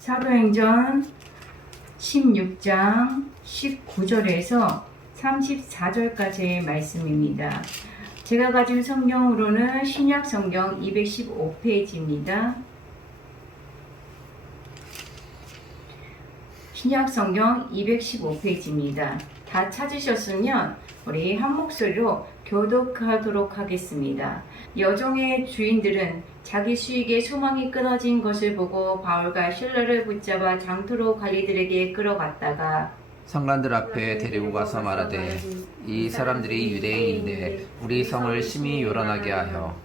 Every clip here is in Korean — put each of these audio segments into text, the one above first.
사도행전 16장 19절에서 34절까지의 말씀입니다. 제가 가진 성경으로는 신약 성경 215페이지입니다. 신약 성경 215페이지입니다. 다 찾으셨으면 우리 한 목소리로 교독하도록 하겠습니다. 여종의 주인들은 자기 수익의 소망이 끊어진 것을 보고 바울과 실라를 붙잡아 장토로 관리들에게 끌어갔다가 상관들 앞에 데리고 가서 말하되 이 사람들이 유대인인데 우리 성을 심히 요란하게 하여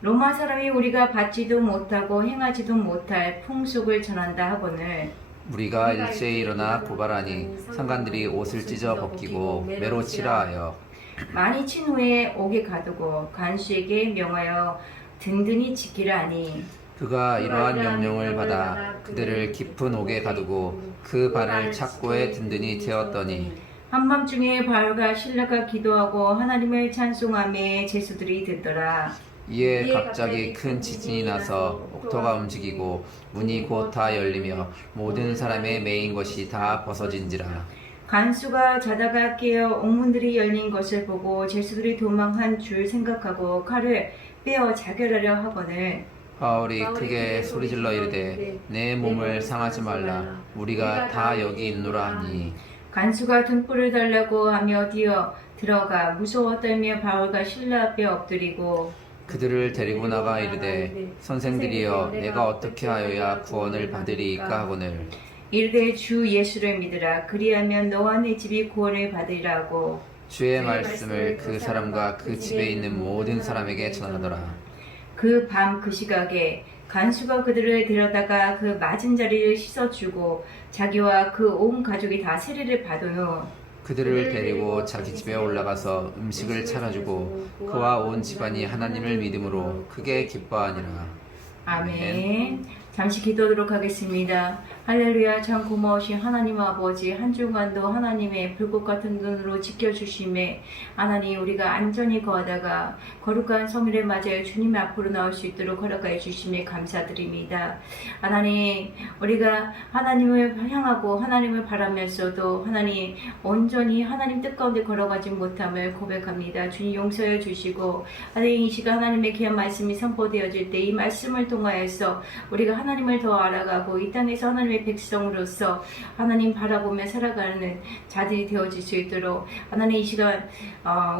로마 사람이 우리가 받지도 못하고 행하지도 못할 풍속을 전한다 하거늘 우리가 일제히 일어나 고발하니 상관들이 옷을 찢어 벗기고 매로 치라 하여 많이 친 후에 옥에 가두고 간수에게 명하여 든든히 지키라 하니 그가 이러한 명령을 받아 그들을 깊은 옥에 가두고 그 발을 착고에 든든히 채웠더니 한밤중에 바울과 실라가 기도하고 하나님을 찬송하며 제수들이 듣더라. 이에 갑자기 큰 지진이 나서 옥토가 움직이고 문이 곧 다 열리며 모든 사람의 매인 것이 다 벗어진지라. 간수가 자다가 깨어 옥문들이 열린 것을 보고 제수들이 도망한 줄 생각하고 칼을 빼어 자결하려 하거늘 바울이 크게 소리질러 이르되 내 몸을 상하지 말라 우리가 다 여기 있노라 하니 간수가 등불을 달라고 하며 뛰어 들어가 무서워 떨며 바울과 실라 앞에 엎드리고 그들을 데리고 나가 이르되 선생들이여 내가 어떻게 하여야 구원을 받으리이까 하거늘 이르되 주 예수를 믿으라 그리하면 너와 네 집이 구원을 받으리라고 주의 말씀을 그 사람과 그 집에 있는 모든 사람에게 전하더라. 그 밤 그 시각에 간수가 그들을 데려다가 그 맞은 자리를 씻어주고 자기와 그 온 가족이 다 세례를 받은 후 그들을 데리고 자기 집에 올라가서 음식을 차려주고 그와 온 집안이 하나님을 믿음으로 크게 기뻐하니라. 아멘. 잠시 기도하도록 하겠습니다. 할렐루야. 참 고마우신 하나님 아버지, 한 주간도 하나님의 불꽃 같은 눈으로 지켜주심에 하나님 우리가 안전히 거하다가 거룩한 성일을 맞이하여 주님 앞으로 나올 수 있도록 허락하여 주심에 감사드립니다. 하나님 우리가 하나님을 향하고 하나님을 바라면서도 하나님 온전히 하나님 뜻 가운데 걸어가지 못함을 고백합니다. 주님 용서해 주시고 하나님 이 시간 하나님의 귀한 말씀이 선포되어질 때 이 말씀을 통하여서 우리가 하나님을 더 알아가고 이 땅에서 하나님의 백성으로서 하나님 바라보며 살아가는 자들이 되어질 수 있도록 하나님 이 시간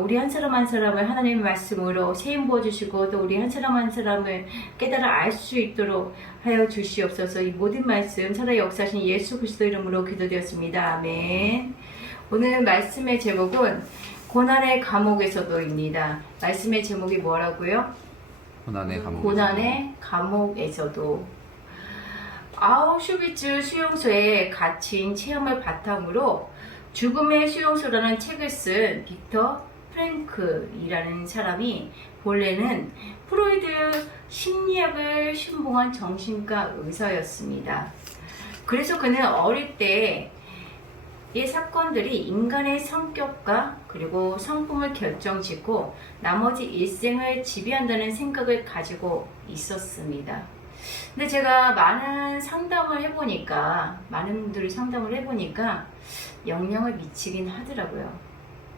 우리 한 사람 한 사람을 하나님의 말씀으로 세임 부어주시고 또 우리 한 사람 한 사람을 깨달아 알 수 있도록 하여 주시옵소서. 이 모든 말씀 살아 역사하신 예수 그리스도 이름으로 기도되었습니다. 아멘. 오늘 말씀의 제목은 고난의 감옥에서도입니다. 말씀의 제목이 뭐라고요? 고난의 감옥에서도. 아우슈비츠 수용소에 갇힌 체험을 바탕으로 죽음의 수용소라는 책을 쓴 빅터 프랭클이라는 사람이 본래는 프로이드 심리학을 신봉한 정신과 의사였습니다. 그래서 그는 어릴 때 이 사건들이 인간의 성격과 그리고 성품을 결정짓고 나머지 일생을 지배한다는 생각을 가지고 있었습니다. 근데 제가 많은 분들이 상담을 해보니까 영향을 미치긴 하더라고요.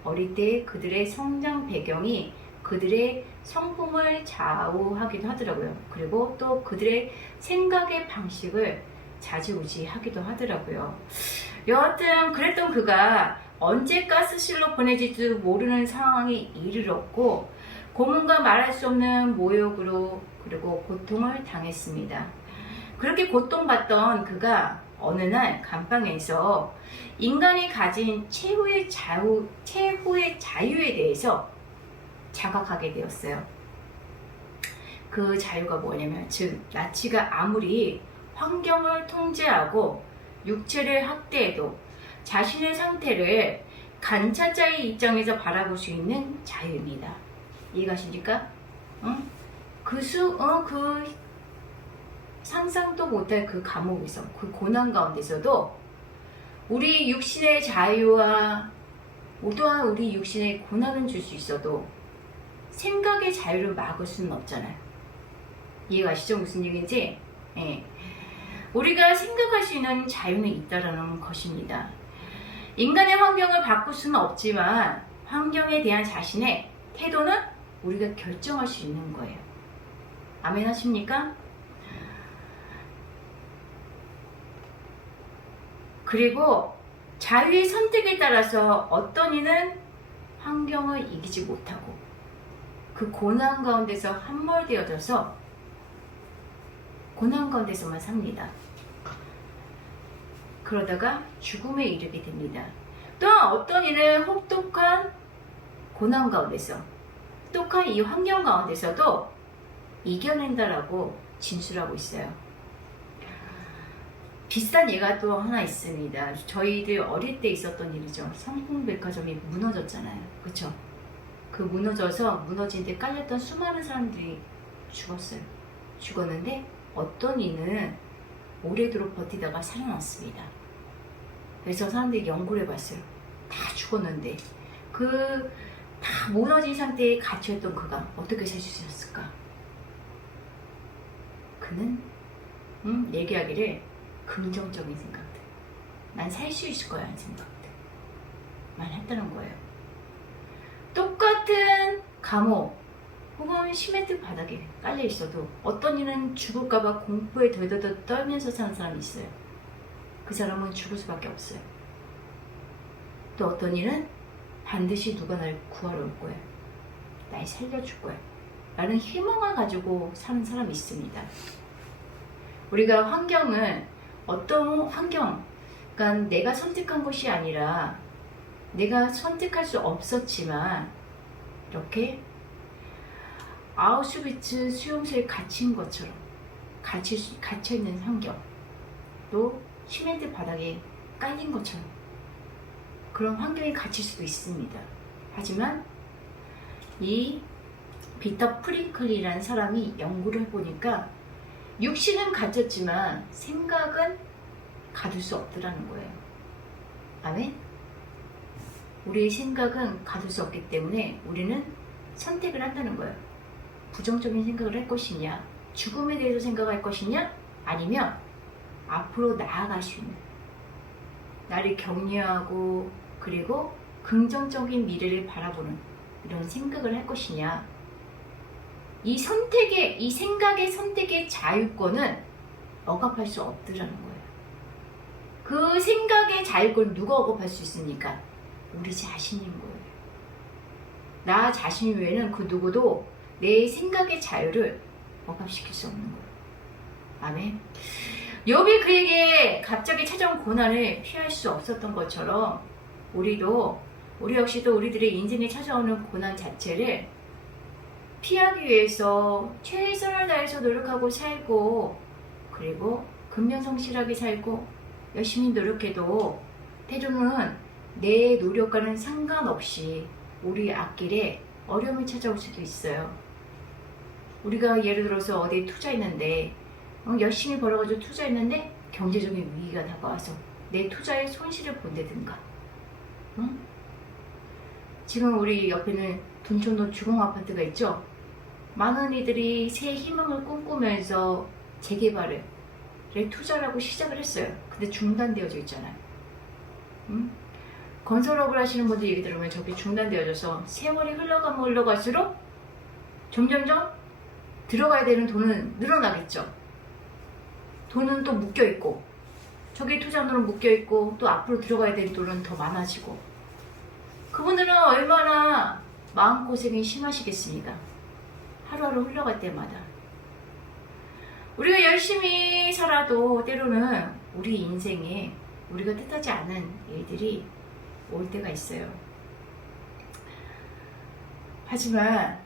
어릴 때 그들의 성장 배경이 그들의 성품을 좌우하기도 하더라고요. 그리고 또 그들의 생각의 방식을 좌지우지하기도 하더라고요. 여하튼 그랬던 그가 언제 가스실로 보내질지도 모르는 상황에 이르렀고 고문과 말할 수 없는 모욕으로 그리고 고통을 당했습니다. 그렇게 고통받던 그가 어느 날 감방에서 인간이 가진 최후의 자유에 대해서 자각하게 되었어요. 그 자유가 뭐냐면 즉 나치가 아무리 환경을 통제하고 육체를 학대해도 자신의 상태를 관찰자의 입장에서 바라볼 수 있는 자유입니다. 이해가십니까? 그 상상도 못할 그 감옥에서, 그 고난 가운데서도 우리 육신의 자유와 또한 우리 육신의 고난은 줄 수 있어도 생각의 자유를 막을 수는 없잖아요. 이해가시죠? 무슨 얘기인지? 예. 우리가 생각할 수 있는 자유는 있다라는 것입니다. 인간의 환경을 바꿀 수는 없지만 환경에 대한 자신의 태도는 우리가 결정할 수 있는 거예요. 아멘 하십니까? 그리고 자유의 선택에 따라서 어떤 이는 환경을 이기지 못하고 그 고난 가운데서 함몰되어져서 고난 가운데서만 삽니다. 그러다가 죽음에 이르게 됩니다. 또한 어떤 이는 혹독한 고난 가운데서 혹독한 이 환경 가운데서도 이겨낸다라고 진술하고 있어요. 비슷한 예가 또 하나 있습니다. 저희들 어릴 때 있었던 일이죠. 성풍백화점이 무너졌잖아요. 그쵸? 그 무너진 데 깔렸던 수많은 사람들이 죽었어요. 죽었는데 어떤 이는 오래도록 버티다가 살아났습니다. 그래서 사람들이 연구를 해봤어요. 다 죽었는데 그 다 무너진 상태에 갇혀있던 그가 어떻게 살 수 있었을까? 그는 얘기하기를 긍정적인 생각들, 난 살 수 있을 거야 하는 생각들만 했다는 거예요. 똑같은 감옥 혹은 시멘트 바닥에 깔려 있어도 어떤 이는 죽을까봐 공포에 덜덜덜 떨면서 사는 사람이 있어요. 그 사람은 죽을 수밖에 없어요. 또 어떤 이는 반드시 누가 날 구하러 올 거야, 날 살려줄 거야 라는 희망을 가지고 사는 사람이 있습니다. 우리가 환경은 어떤 환경, 그러니까 내가 선택한 것이 아니라 내가 선택할 수 없었지만 이렇게 아우슈비츠 수용소에 갇힌 것처럼 갇혀있는 환경, 또 시멘트 바닥에 깔린 것처럼 그런 환경에 갇힐 수도 있습니다. 하지만 이 비터 프링클이라는 사람이 연구를 해보니까 육신은 갇혔지만 생각은 가둘 수 없더라는 거예요. 아멘? 우리의 생각은 가둘 수 없기 때문에 우리는 선택을 한다는 거예요. 부정적인 생각을 할 것이냐, 죽음에 대해서 생각할 것이냐, 아니면 앞으로 나아갈 수 있는, 나를 격려하고 그리고 긍정적인 미래를 바라보는 이런 생각을 할 것이냐. 이 생각의 선택의 자유권은 억압할 수 없더라는 거예요. 그 생각의 자유권을 누가 억압할 수 있습니까? 우리 자신인 거예요. 나 자신 외에는 그 누구도 내 생각의 자유를 억압시킬 수 없는 거예요. 아멘. 욥이 그에게 갑자기 찾아온 고난을 피할 수 없었던 것처럼 우리 역시도 우리들의 인생에 찾아오는 고난 자체를 피하기 위해서 최선을 다해서 노력하고 살고, 그리고 근면성실하게 살고 열심히 노력해도 때로는 내 노력과는 상관없이 우리 앞길에 어려움이 찾아올 수도 있어요. 우리가 예를 들어서 어디에 투자했는데 열심히 벌어가지고 투자했는데 경제적인 위기가 다가와서 내 투자에 손실을 본다든가, 지금 우리 옆에는 둔촌동 주공아파트가 있죠. 많은 이들이 새 희망을 꿈꾸면서 재개발을 투자를 하고 시작을 했어요. 근데 중단되어져 있잖아요. 건설업을 하시는 분들 얘기 들으면 저게 중단되어져서 세월이 흘러갈수록 점점점 들어가야 되는 돈은 늘어나겠죠. 돈은 또 묶여있고, 저기 투자 돈은 묶여있고, 또 앞으로 들어가야 되는 돈은 더 많아지고, 그분들은 얼마나 마음고생이 심하시겠습니까? 하루하루 흘러갈 때마다. 우리가 열심히 살아도 때로는 우리 인생에 우리가 뜻하지 않은 일들이 올 때가 있어요. 하지만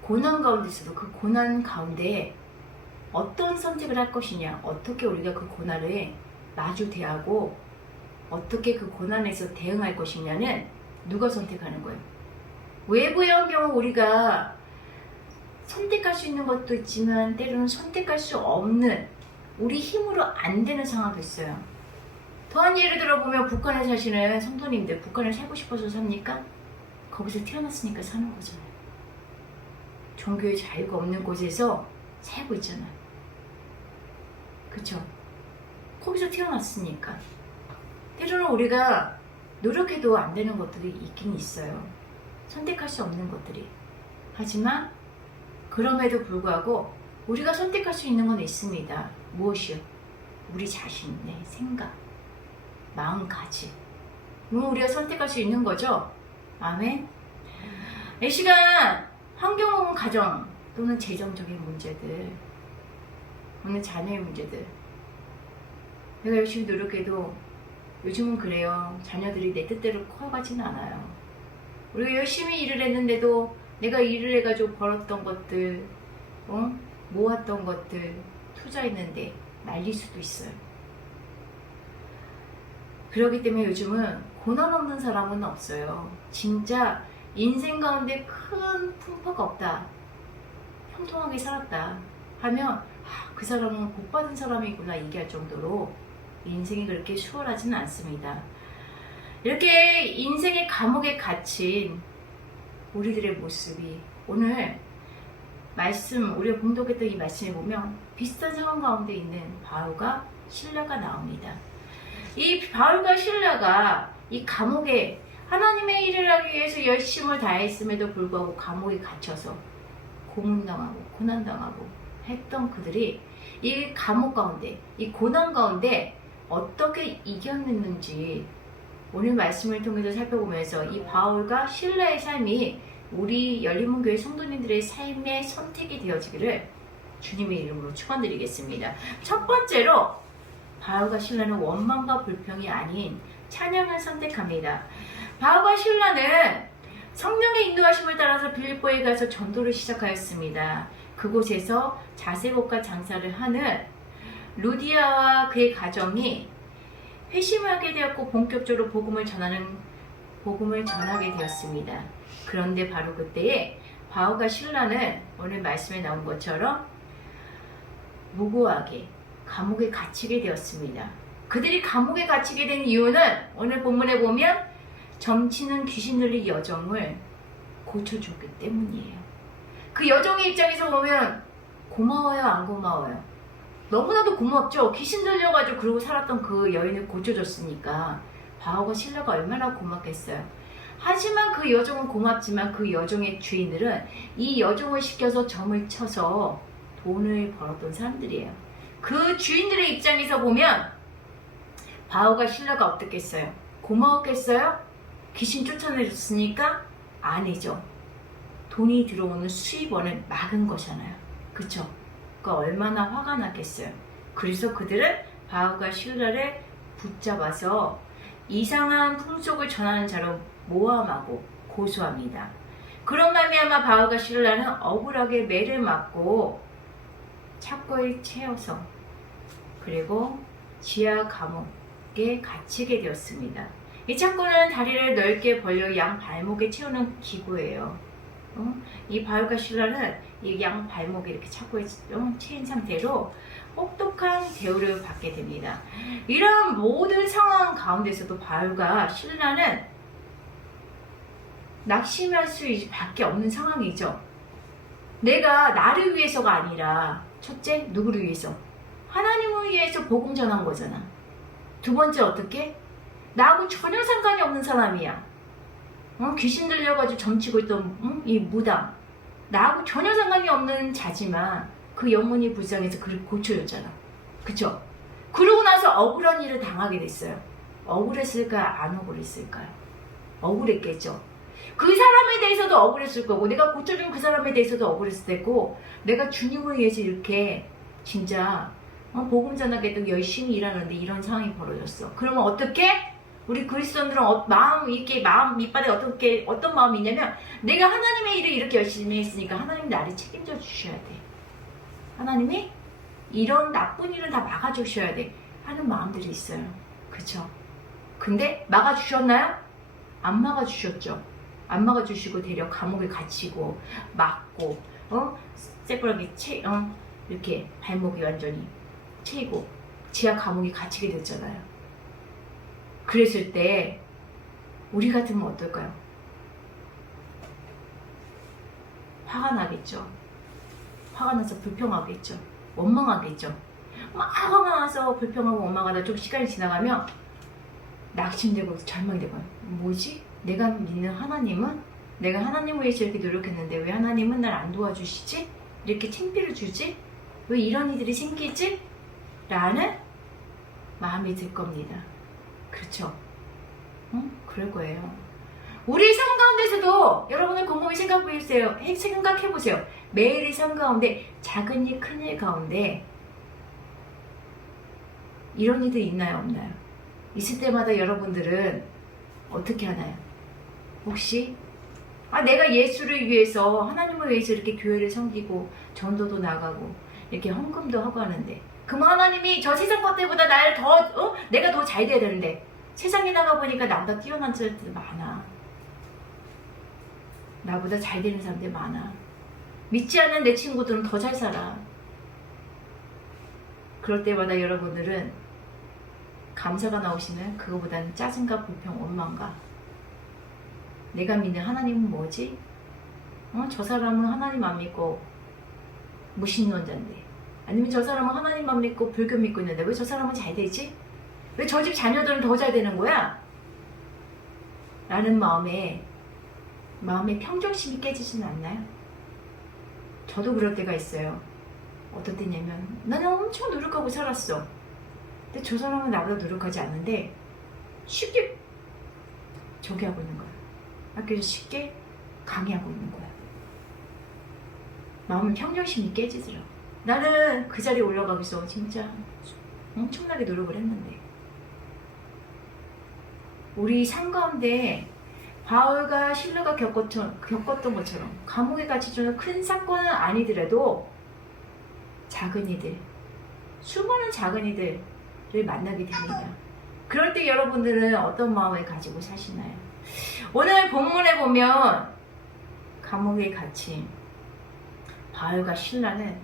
고난 가운데서도 그 고난 가운데 어떤 선택을 할 것이냐, 어떻게 우리가 그 고난을 마주 대하고 어떻게 그 고난에서 대응할 것이냐는 누가 선택하는 거예요. 외부의 환경은 우리가 선택할 수 있는 것도 있지만 때로는 선택할 수 없는, 우리 힘으로 안 되는 상황도 있어요. 더한 예를 들어보면 북한에 사시는 성도님들, 북한에 살고 싶어서 삽니까? 거기서 태어났으니까 사는 거잖아요. 종교의 자유가 없는 곳에서 살고 있잖아요. 그쵸? 거기서 태어났으니까. 때로는 우리가 노력해도 안 되는 것들이 있긴 있어요. 선택할 수 없는 것들이. 하지만 그럼에도 불구하고 우리가 선택할 수 있는 건 있습니다. 무엇이요? 우리 자신의 생각, 마음가짐. 우리가 선택할 수 있는 거죠. 아멘. 이 시간 환경, 가정 또는 재정적인 문제들, 또는 자녀의 문제들, 내가 열심히 노력해도 요즘은 그래요. 자녀들이 내 뜻대로 커가지는 않아요. 우리가 열심히 일을 했는데도 내가 일을 해가지고 벌었던 것들, 모았던 것들 투자했는데 날릴 수도 있어요. 그렇기 때문에 요즘은 고난 없는 사람은 없어요. 진짜 인생 가운데 큰 풍파가 없다, 평통하게 살았다 하면 그 사람은 복 받은 사람이구나 얘기할 정도로 인생이 그렇게 수월하지는 않습니다. 이렇게 인생의 감옥에 갇힌 우리들의 모습이 오늘 말씀, 우리가 봉독했던 이 말씀에 보면 비슷한 상황 가운데 있는 바울과 실라가 나옵니다. 이 바울과 실라가 이 감옥에 하나님의 일을 하기 위해서 열심을 다했음에도 불구하고 감옥에 갇혀서 고문당하고 고난당하고 했던 그들이 이 감옥 가운데, 이 고난 가운데 어떻게 이겨냈는지 오늘 말씀을 통해서 살펴보면서 이 바울과 실라의 삶이 우리 열린문교회 성도님들의 삶의 선택이 되어지기를 주님의 이름으로 축원드리겠습니다. 첫 번째로 바울과 실라는 원망과 불평이 아닌 찬양을 선택합니다. 바울과 실라는 성령의 인도하심을 따라서 빌립보에 가서 전도를 시작하였습니다. 그곳에서 자색옷과 장사를 하는 루디아와 그의 가정이 회심하게 되었고 본격적으로 복음을 전하게 되었습니다. 그런데 바로 그때에 바울과 실라는 오늘 말씀에 나온 것처럼 무고하게 감옥에 갇히게 되었습니다. 그들이 감옥에 갇히게 된 이유는 오늘 본문에 보면 점치는 귀신 들린 여정을 고쳐줬기 때문이에요. 그 여정의 입장에서 보면 고마워요, 안 고마워요? 너무나도 고맙죠. 귀신 들려가지고 그러고 살았던 그 여인을 고쳐줬으니까 바울과 실라가 얼마나 고맙겠어요. 하지만 그 여정은 고맙지만 그 여정의 주인들은 이 여정을 시켜서 점을 쳐서 돈을 벌었던 사람들이에요. 그 주인들의 입장에서 보면 바울과 실라가 어떻겠어요? 고마웠겠어요? 귀신 쫓아내줬으니까? 아니죠. 돈이 들어오는 수입원을 막은 거잖아요. 그쵸? 그러니까 얼마나 화가 났겠어요. 그래서 그들은 바울과 실라를 붙잡아서 이상한 풍속을 전하는 자로 모함하고 고소합니다. 그런 말미암아 바울과 실라는 억울하게 매를 맞고 착고에 채워서 그리고 지하 감옥에 갇히게 되었습니다. 이 착고는 다리를 넓게 벌려 양 발목에 채우는 기구예요. 이 바울과 실라는 이 양 발목에 이렇게 착고에 채인 상태로 혹독한 대우를 받게 됩니다. 이런 모든 상황 가운데서도 바울과 실라는 낙심할 수밖에 없는 상황이죠. 내가 나를 위해서가 아니라 첫째, 누구를 위해서? 하나님을 위해서 복음 전한 거잖아. 두 번째 어떻게? 나하고 전혀 상관이 없는 사람이야. 귀신 들려가지고 점치고 있던 이 무당. 나하고 전혀 상관이 없는 자지만 그 영혼이 불쌍해서 그를 고쳐줬잖아. 그쵸? 그러고 나서 억울한 일을 당하게 됐어요. 억울했을까요? 안 억울했을까요? 억울했겠죠. 그 사람에 대해서도 억울했을 거고 내가 고쳐준 그 사람에 대해서도 억울했을 테고 내가 주님을 위해서 이렇게 진짜 복음 전하겠다고 열심히 일하는데 이런 상황이 벌어졌어. 그러면 어떻게? 우리 그리스도인들은 마음 밑바닥에 어떤 마음이 있냐면 내가 하나님의 일을 이렇게 열심히 했으니까 하나님 나를 책임져 주셔야 돼. 하나님이 이런 나쁜 일을 다 막아주셔야 돼 하는 마음들이 있어요. 그쵸? 근데 막아주셨나요? 안 막아주셨죠. 안 막아주시고 되려 감옥에 갇히고 막고 새꾸라기 이렇게 발목이 완전히 채이고 지하 감옥에 갇히게 됐잖아요. 그랬을 때 우리 같으면 어떨까요? 화가 나겠죠. 화가 나서 불평하겠죠. 원망하겠죠. 막 화가 나서 불평하고 원망하다 좀 시간이 지나가면 낙심되고 절망이 되고, 뭐지? 내가 믿는 하나님은, 내가 하나님을 위해서 이렇게 노력했는데 왜 하나님은 날 안 도와주시지? 이렇게 창피를 주지? 왜 이런 일들이 생기지? 라는 마음이 들 겁니다. 그렇죠? 응? 그럴 거예요. 우리 삶 가운데서도 여러분은 곰곰이 생각해보세요. 매일의 삶 가운데 작은 일, 큰 일 가운데 이런 일들이 있나요, 없나요? 있을 때마다 여러분들은 어떻게 하나요? 혹시 내가 예수를 위해서, 하나님을 위해서 이렇게 교회를 섬기고 전도도 나가고 이렇게 헌금도 하고 하는데, 그럼 하나님이 저 세상 것들보다 나를 내가 더 잘 돼야 되는데, 세상에 나가 보니까 나보다 뛰어난 사람들 많아. 나보다 잘 되는 사람들 많아. 믿지 않는 내 친구들은 더 잘 살아. 그럴 때마다 여러분들은 감사가 나오시는, 그거보다는 짜증과 불평, 원망과, 내가 믿는 하나님은 뭐지? 저 사람은 하나님 안 믿고 무신론자인데, 아니면 저 사람은 하나님 안 믿고 불교 믿고 있는데 왜 저 사람은 잘 되지? 왜 저 집 자녀들은 더 잘 되는 거야? 라는 마음에 평정심이 깨지진 않나요? 저도 그럴 때가 있어요. 어떤 때냐면, 나는 엄청 노력하고 살았어. 근데 저 사람은 나보다 노력하지 않는데 쉽게 저기 하고 있는 거야. 학교에서 쉽게 강의하고 있는 거야. 마음의 평정심이 깨지더라고. 나는 그 자리에 올라가기 위해서 진짜 엄청나게 노력을 했는데, 우리 삶 가운데 바울과 실로가 겪었던 것처럼 감옥에 갇히는 큰 사건은 아니더라도 작은 이들, 수많은 작은 이들을 만나게 됩니다. 그럴 때 여러분들은 어떤 마음을 가지고 사시나요? 오늘 본문에 보면 감옥에 갇힌 바울과 실라는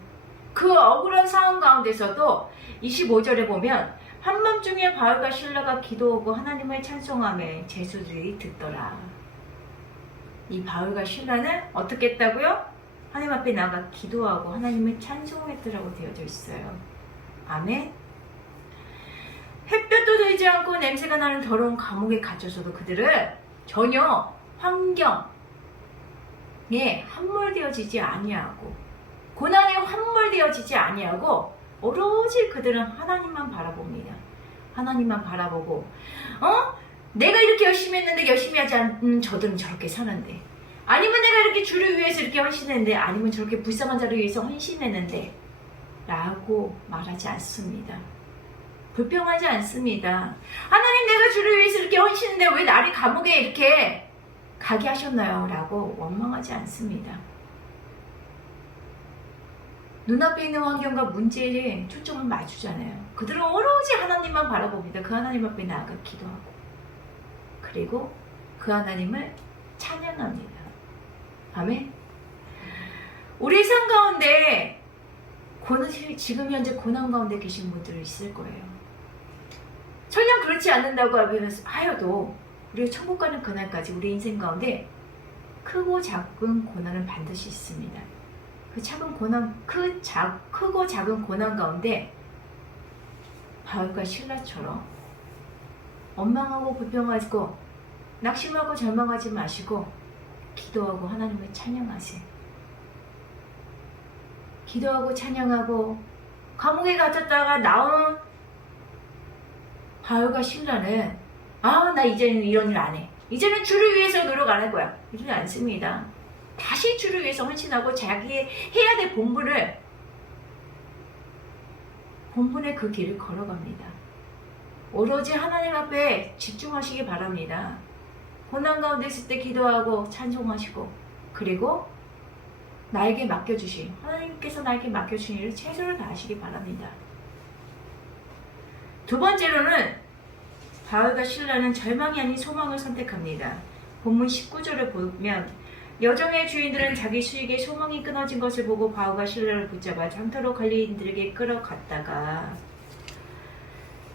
그 억울한 상황 가운데서도 25절에 보면 한밤중에 바울과 실라가 기도하고 하나님을 찬송하며 제수들이 듣더라. 이 바울과 실라는 어떻게 했다고요? 하나님 앞에 나가 기도하고 하나님을 찬송했더라고 되어져 있어요. 아멘. 햇볕도 들지 않고 냄새가 나는 더러운 감옥에 갇혀서도 그들은 전혀 환경에 함몰되어지지 아니하고, 고난에 함몰되어지지 아니하고, 오로지 그들은 하나님만 바라봅니다. 하나님만 바라보고, 내가 이렇게 열심히 했는데 열심히 하지 않은 저들은 저렇게 사는데, 아니면 내가 이렇게 주를 위해서 이렇게 헌신했는데, 아니면 저렇게 불쌍한 자를 위해서 헌신했는데 라고 말하지 않습니다. 불평하지 않습니다. 하나님, 내가 주를 위해서 이렇게 헌신했는데 왜 나를 감옥에 이렇게 가게 하셨나요? 라고 원망하지 않습니다. 눈앞에 있는 환경과 문제에 초점을 맞추잖아요. 그들은 오로지 하나님만 바라봅니다. 그 하나님 앞에 나아가 기도하고, 그리고 그 하나님을 찬양합니다. 아멘. 우리 삶 가운데 지금 현재 고난 가운데 계신 분들 있을 거예요. 전혀 그렇지 않는다고 하여도 우리가 천국 가는 그날까지 우리 인생 가운데 크고 작은 고난은 반드시 있습니다. 크고 작은 고난 가운데 바울과 실라처럼 원망하고 불평하고 낙심하고 절망하지 마시고 기도하고 하나님을 찬양하세요. 기도하고 찬양하고, 감옥에 갇혔다가 나온 바울과 실라는 나 이제는 이런 일 안 해. 이제는 주를 위해서 노력 안 할 거야. 이러지 않습니다. 다시 주를 위해서 헌신하고 자기의 해야 될 본분의 그 길을 걸어갑니다. 오로지 하나님 앞에 집중하시기 바랍니다. 고난 가운데 있을 때 기도하고 찬송하시고, 그리고 나에게 맡겨주신, 하나님께서 나에게 맡겨주신 일을 최선을 다하시기 바랍니다. 두 번째로는 바울과 실라는 절망이 아닌 소망을 선택합니다. 본문 19절을 보면 여정의 주인들은 자기 수익에 소망이 끊어진 것을 보고 바울과 실라를 붙잡아 장터로 관리인들에게 끌어갔다가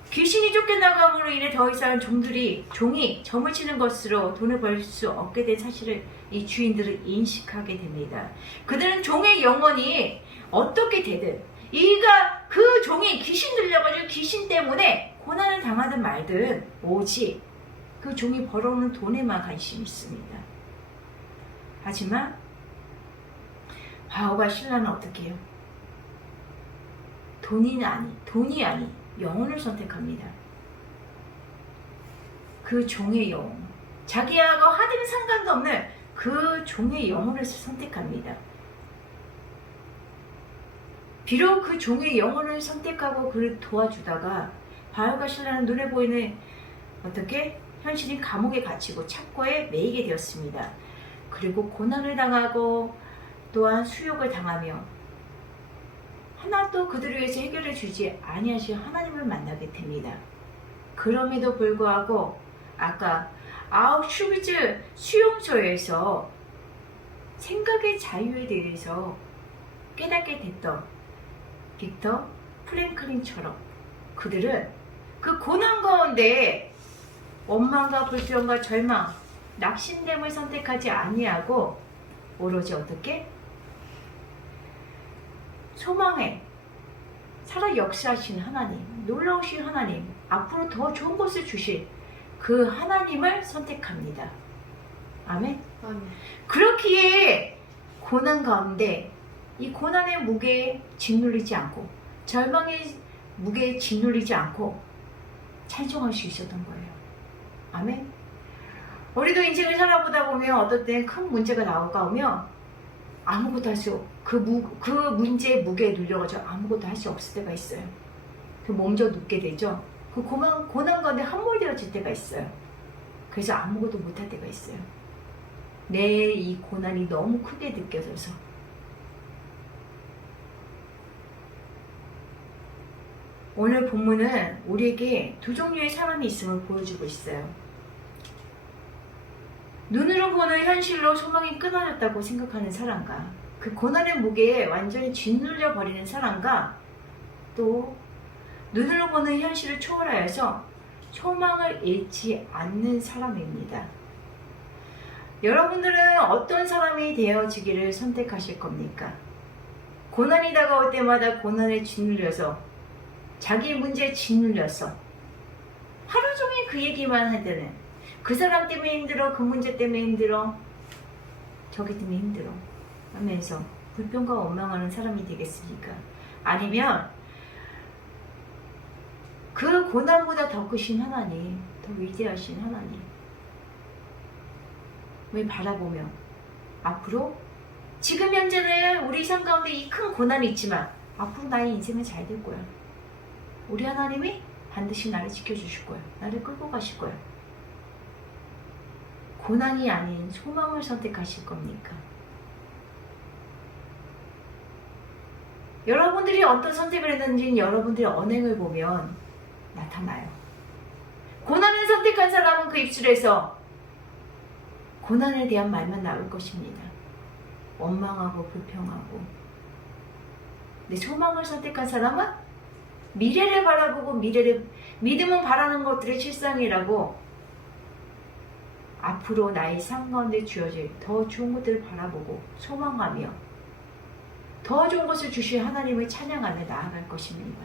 귀신이 쫓겨나감으로 인해 더 이상 종이 점을 치는 것으로 돈을 벌 수 없게 된 사실을 이 주인들은 인식하게 됩니다. 그들은 종의 영혼이 어떻게 되든, 이가 그 종이 귀신 들려가지고 귀신 때문에 고난을 당하든 말든 오직 그 종이 벌어오는 돈에만 관심이 있습니다. 하지만 바오가 신라는 어떻게 해요? 돈이 아니 영혼을 선택합니다. 그 종의 영혼, 자기하고 하등 상관도 없는 그 종의 영혼을 선택합니다. 비록 그 종의 영혼을 선택하고 그를 도와주다가 바오가 신라는 눈에 보이는 어떻게 현실인 감옥에 갇히고 착고에 매이게 되었습니다. 그리고 고난을 당하고 또한 수욕을 당하며 하나도 그들을 위해서 해결해 주지 아니하신 하나님을 만나게 됩니다. 그럼에도 불구하고 아까 아우슈비츠 수용소에서 생각의 자유에 대해서 깨닫게 됐던 빅터 프랭클린처럼 그들은 그 고난 가운데 원망과 불평과 절망, 낙심됨을 선택하지 아니하고 오로지 어떻게? 소망에 살아 역사하신 하나님, 놀라우신 하나님, 앞으로 더 좋은 것을 주실 그 하나님을 선택합니다. 아멘? 아멘. 그렇기에 고난 가운데 이 고난의 무게에 짓눌리지 않고 절망의 무게에 짓눌리지 않고 찬송할 수 있었던 거예요. 아멘? 우리도 인생을 살아보다 보면 어떨 때 큰 문제가 나오면 아무것도 할 수 그 문제의 무게에 눌려가지고 아무것도 할 수 없을 때가 있어요. 그 몸져 눕게 되죠. 그 고난 가운데 함몰되어질 때가 있어요. 그래서 아무것도 못할 때가 있어요. 내 이 고난이 너무 크게 느껴져서. 오늘 본문은 우리에게 두 종류의 사람이 있음을 보여주고 있어요. 눈으로 보는 현실로 소망이 끊어졌다고 생각하는 사람과 그 고난의 무게에 완전히 짓눌려 버리는 사람과 또 눈으로 보는 현실을 초월하여서 소망을 잃지 않는 사람입니다. 여러분들은 어떤 사람이 되어지기를 선택하실 겁니까? 고난이 다가올 때마다 고난에 짓눌려서 자기 문제에 짓눌려서 하루 종일 그 얘기만 하더니 그 사람 때문에 힘들어, 그 문제 때문에 힘들어, 저기 때문에 힘들어 하면서 불평과 원망하는 사람이 되겠습니까? 아니면 그 고난보다 더 크신 하나님, 더 위대하신 하나님을 바라보며 앞으로 지금 현재는 우리 삶 가운데 이 큰 고난이 있지만 앞으로 나의 인생은 잘 될 거야. 우리 하나님이 반드시 나를 지켜주실 거야. 나를 끌고 가실 거야. 고난이 아닌 소망을 선택하실 겁니까? 여러분들이 어떤 선택을 했는지 여러분들의 언행을 보면 나타나요. 고난을 선택한 사람은 그 입술에서 고난에 대한 말만 나올 것입니다. 원망하고 불평하고. 근데 소망을 선택한 사람은 미래를 바라보고 믿음은 바라는 것들의 실상이라고 앞으로 나의 삶 가운데 주어질 더 좋은 것들을 바라보고 소망하며 더 좋은 것을 주실 하나님을 찬양하며 나아갈 것입니다.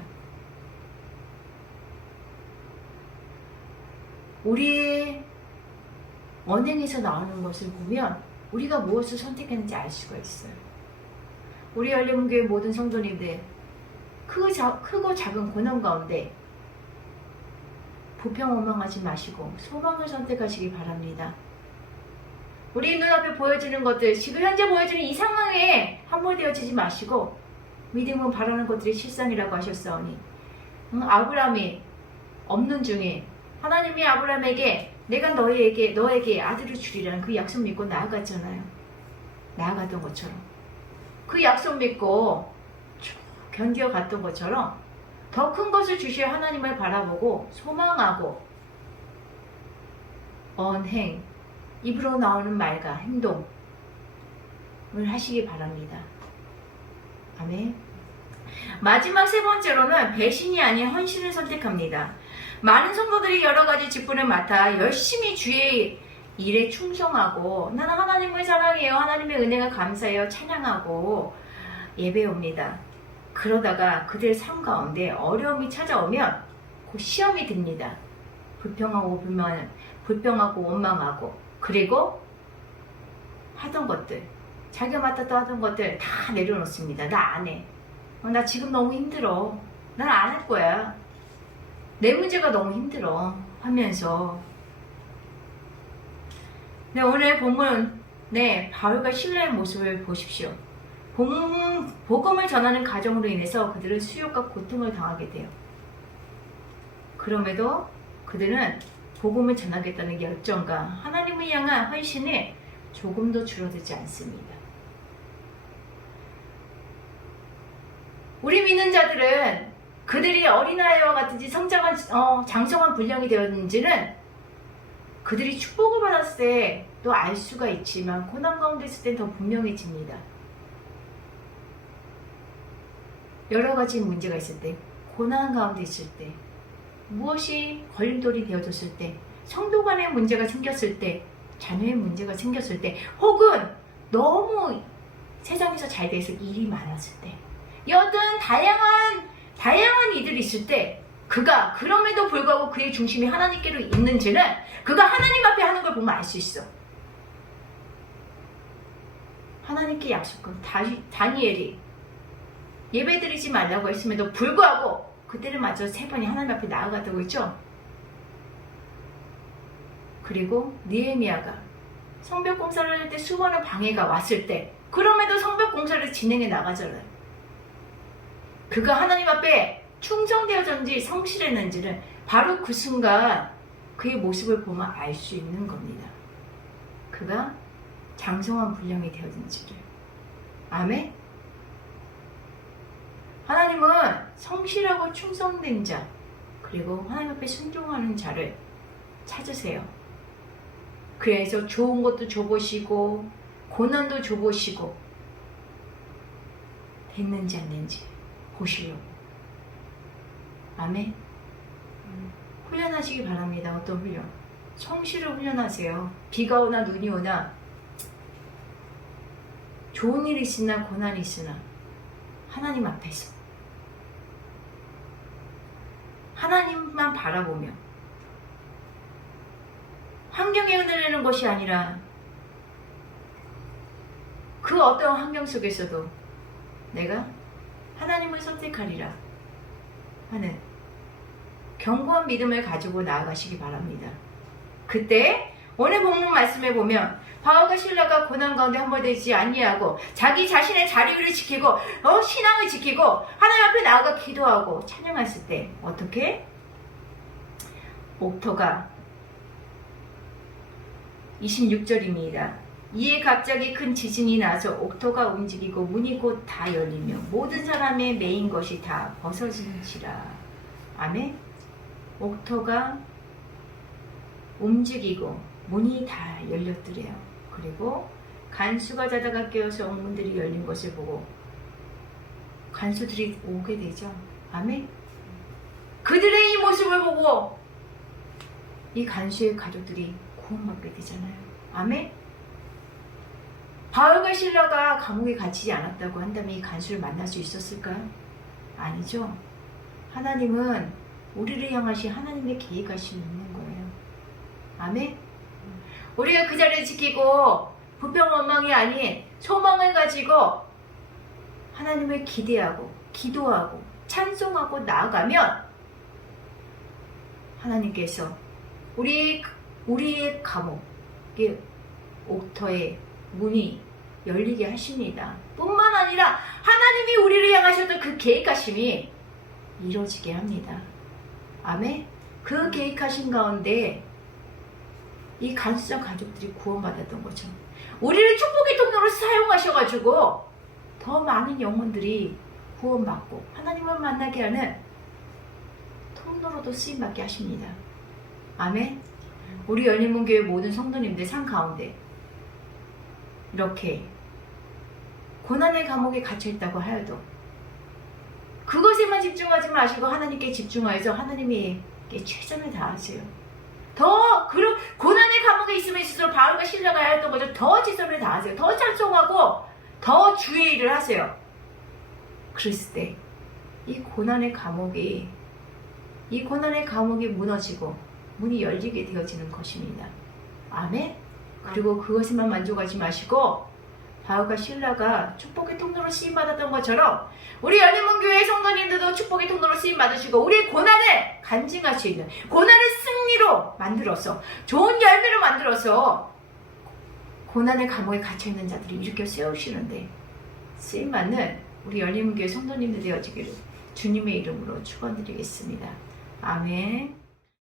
우리의 언행에서 나오는 것을 보면 우리가 무엇을 선택했는지 알 수가 있어요. 우리 열린문교회 모든 성도님들 크고 작은 고난 가운데 불평 원망하지 마시고 소망을 선택하시기 바랍니다. 우리 눈앞에 보여지는 것들, 지금 현재 보여지는 이 상황에 함몰되어지지 마시고 믿음은 바라는 것들이 실상이라고 하셨사오니 아브라함이 없는 중에 하나님이 아브라함에게 내가 너에게 아들을 주리라는 그 약속 믿고 나아갔잖아요. 나아갔던 것처럼 그 약속 믿고 쭉 견뎌갔던 것처럼 더 큰 것을 주실 하나님을 바라보고 소망하고 언행, 입으로 나오는 말과 행동을 하시기 바랍니다. 아멘. 마지막 세 번째로는 배신이 아닌 헌신을 선택합니다. 많은 성도들이 여러 가지 직분을 맡아 열심히 주의 일에 충성하고 나는 하나님을 사랑해요, 하나님의 은혜가 감사해요 찬양하고 예배옵니다. 그러다가 그들의 삶 가운데 어려움이 찾아오면 곧 시험이 듭니다. 불평하고 원망하고, 그리고 하던 것들, 자기가 맡았던 하던 것들 다 내려놓습니다. 나 안 해. 나 지금 너무 힘들어. 난 안 할 거야. 내 문제가 너무 힘들어 하면서. 네, 오늘 본문, 네, 바울과 신라의 모습을 보십시오. 복음을 전하는 가정으로 인해서 그들은 수욕과 고통을 당하게 돼요. 그럼에도 그들은 복음을 전하겠다는 열정과 하나님을 향한 헌신이 조금도 줄어들지 않습니다. 우리 믿는 자들은 그들이 어린아이와 같은지 성장한 장성한 분량이 되었는지는 그들이 축복을 받았을 때 또 알 수가 있지만 고난 가운데 있을 땐 더 분명해집니다. 여러 가지 문제가 있을 때, 고난 가운데 있을 때, 무엇이 걸림돌이 되어졌을 때, 성도 간의 문제가 생겼을 때, 자녀의 문제가 생겼을 때, 혹은 너무 세상에서 잘 돼서 일이 많았을 때, 여든 다양한 이들이 있을 때, 그가 그럼에도 불구하고 그의 중심이 하나님께로 있는지는 그가 하나님 앞에 하는 걸 보면 알 수 있어. 하나님께 약속한 다니엘이 예배드리지 말라고 했음에도 불구하고 그때를 마저 3번이 하나님 앞에 나아가다고 했죠. 그리고 느헤미야가 성벽 공사를 할 때 수많은 방해가 왔을 때 그럼에도 성벽 공사를 진행해 나가잖아요. 그가 하나님 앞에 충성되어졌는지 성실했는지는 바로 그 순간 그의 모습을 보면 알 수 있는 겁니다. 그가 장성한 분량이 되었는지를. 아멘. 하나님은 성실하고 충성된 자, 그리고 하나님 앞에 순종하는 자를 찾으세요. 그래서 좋은 것도 줘보시고 고난도 줘보시고 됐는지 안 됐는지 보시려고. 아멘. 훈련하시기 바랍니다. 어떤 훈련? 성실을 훈련하세요. 비가 오나 눈이 오나 좋은 일이 있으나 고난이 있으나 하나님 앞에서 하나님만 바라보며 환경에 흔들리는 것이 아니라 그 어떤 환경 속에서도 내가 하나님을 선택하리라 하는 견고한 믿음을 가지고 나아가시기 바랍니다. 그때 오늘 본문 말씀에 보면 바울과 실라가 고난 가운데 함몰되지 아니하고 자기 자신의 자리를 지키고 신앙을 지키고 하나님 앞에 나아가 기도하고 찬양했을 때 어떻게? 옥토가 26절입니다. 이에 갑자기 큰 지진이 나서 옥토가 움직이고 문이 곧 다 열리며 모든 사람의 매인 것이 다 벗어진지라. 아멘. 옥토가 움직이고 문이 다 열렸더래요. 그리고 간수가 자다가 깨어서 옥문들이 열린 것을 보고 간수들이 오게 되죠. 아멘. 그들의 이 모습을 보고 이 간수의 가족들이 구원받게 되잖아요. 아멘. 바울과 실라가 감옥에 갇히지 않았다고 한다면 이 간수를 만날 수 있었을까요? 아니죠. 하나님은 우리를 향하신 하나님의 계획하심이 있는 거예요. 아멘. 우리가 그 자리를 지키고 불평 원망이 아닌 소망을 가지고 하나님을 기대하고 기도하고 찬송하고 나아가면 하나님께서 우리의 감옥의 옥터의 문이 열리게 하십니다. 뿐만 아니라 하나님이 우리를 향하셨던 그 계획하심이 이루어지게 합니다. 아멘. 그 계획하신 가운데 이 간수장 가족들이 구원받았던 거죠. 우리를 축복의 통로로 사용하셔가지고 더 많은 영혼들이 구원받고 하나님을 만나게 하는 통로로도 쓰임받게 하십니다. 아멘. 우리 열린문교회 모든 성도님들 삶 가운데 이렇게 고난의 감옥에 갇혀있다고 하여도 그것에만 집중하지 마시고 하나님께 집중하여서 하나님에게 최선을 다하세요. 더 고난의 감옥에 있으면 있을수록 바울과 실라가 하였던 것을 더 최선을 다하세요. 더 찬송하고 더 주의 일을 하세요. 그랬을 때 이 고난의 감옥이 무너지고 문이 열리게 되어지는 것입니다. 아멘. 그리고 그것에만 만족하지 마시고 바울과 실라가 축복의 통로로 쓰임 받았던 것처럼 우리 열린문교회 성도님들도 축복의 통로로 쓰임 받으시고 우리 고난을 간증할 수 있는, 고난을 승리로 만들어서 좋은 열매로 만들어서 고난의 감옥에 갇혀있는 자들이 일으켜 세우시는데 쓰임 받는 우리 열린문교회 성도님들 되어지기를 주님의 이름으로 축원드리겠습니다. 아멘.